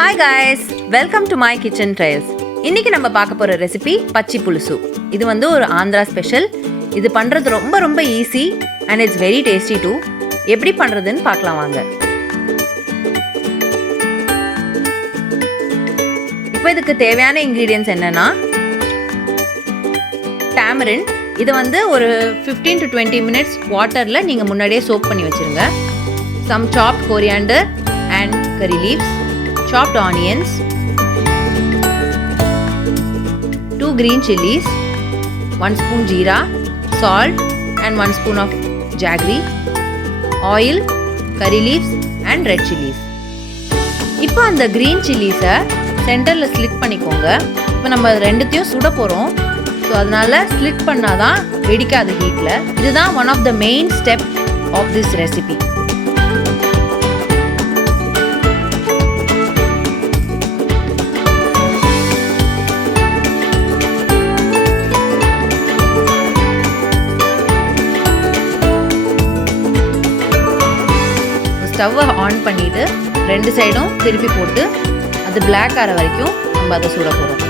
Hi guys, welcome to my kitchen trials. இன்னைக்கு நம்ம பார்க்க போற ரெசிபி பச்சி புலுசு. இது வந்து ஒரு ஆந்திரா ஸ்பெஷல். இது பண்றது ரொம்ப easy and it's very tasty too. எப்படி பண்றதுன்னு பார்க்கலாம் வாங்க. இப்போ இதுக்கு தேவையான ingredients என்னன்னா tamarind. இது வந்து ஒரு 15 to 20 minutes வாட்டர்ல நீங்க முன்னாடியே soak பண்ணி வச்சிருங்க. Some chopped coriander and curry leaves, chopped onions, 2 green chilies, 1 spoon jeera, salt and 1 spoon of jaggery, oil, curry leaves and red chilies. இப்போ அந்த green chilies சென்டர்ல ஸ்லிட் பண்ணிக்கோங்க. இப்போ நம்ம ரெண்டுத்தையும் சுட போறோம். ஸோ அதனால ஸ்லிட் பண்ணாதான் வெடிக்காது ஹீட்ல. இதுதான் one of the main step of this recipe. ஸ்டவ்வை ஆன் பண்ணிட்டு ரெண்டு சைடும் திருப்பி போட்டு அது பிளாக் ஆகிற வரைக்கும் நம்ம அதை சுட போகிறோம்.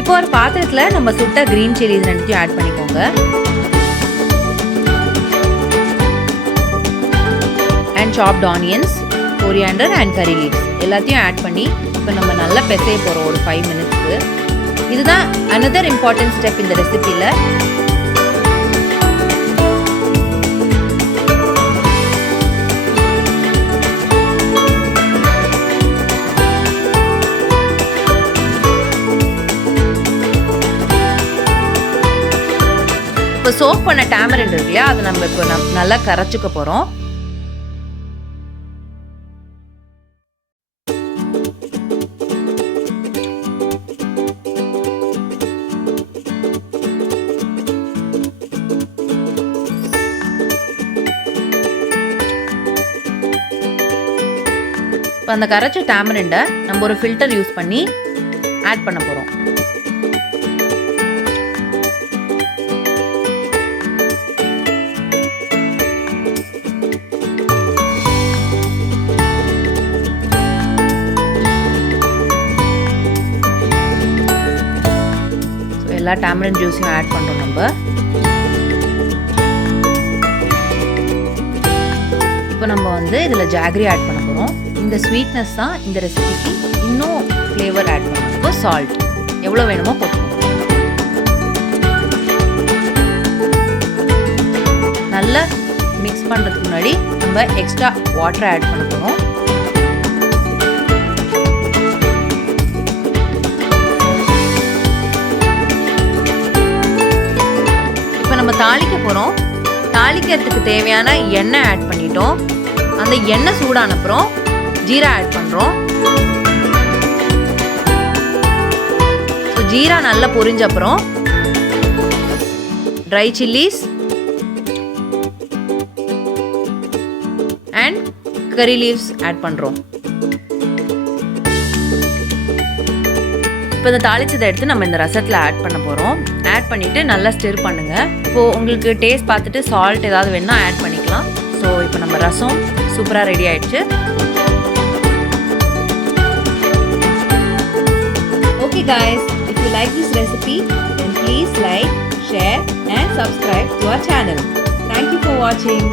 இப்போ ஒரு பாத்திரத்தில் நம்ம சுட்ட கிரீன் சில்லிஸ் ரெண்டுத்தையும் ஆட் பண்ணிக்கோங்க. And chopped onions, coriander and curry leaves எல்லாத்தையும் ஆட் பண்ணி இப்போ நம்ம நல்லா பிசைய போகிறோம் ஒரு 5 மினிட்ஸ்க்கு. இதுதான் another important step இந்த ரெசிபியில். இப்போ சோக் பண்ண டேமரிண்ட் இருக்கு இல்லையா, அதை நம்ம இப்போ நல்லா கரைச்சிக்க போகிறோம். இப்போ அந்த கரைச்ச டேமரிண்டை நம்ம ஒரு ஃபில்டர் யூஸ் பண்ணி ஆட் பண்ண போகிறோம். எல்லா டேமரிண்ட் ஜூஸையும் ஆட் பண்ணுறோம் நம்ம. இப்போ நம்ம வந்து இதில் ஜாகரி ஆட் பண்ண போகிறோம். இந்த ஸ்வீட்னஸ் தான் இந்த ரெசிபிக்கு இன்னும் ஃப்ளேவர் ஆட் பண்ணணும். இப்போ சால்ட் எவ்வளோ வேணுமோ போட்டுக்கோங்க. நல்லா மிக்ஸ் பண்ணுறதுக்கு முன்னாடி நம்ம எக்ஸ்ட்ரா வாட்டர் ஆட் பண்ண போகிறோம். நம்ம தாளிக்க போகிறோம். தாளிக்கிறதுக்கு தேவையான எண்ணெய் ஆட் பண்ணிட்டோம். அந்த எண்ணெய் சூடான அப்புறம் ஜீரா ஆட் பண்ணுறோம். ஸோ ஜீரா நல்லா பொரிஞ்ச அப்புறம் dry chillies and curry leaves add பண்ணுறோம். இப்போ இந்த தாளிச்சதை எடுத்து நம்ம இந்த ரசத்தில் ஆட் பண்ண போகிறோம். ஆட் பண்ணிவிட்டு நல்லா ஸ்டிர் பண்ணுங்கள். இப்போது உங்களுக்கு டேஸ்ட் பார்த்துட்டு சால்ட் ஏதாவது வேணுன்னா ஆட் பண்ணிக்கலாம். ஸோ இப்போ நம்ம ரசம் சூப்பராக ரெடி ஆகிடுச்சு. Okay guys, if you like this recipe, then please like, share and subscribe to our channel. Thank you for watching.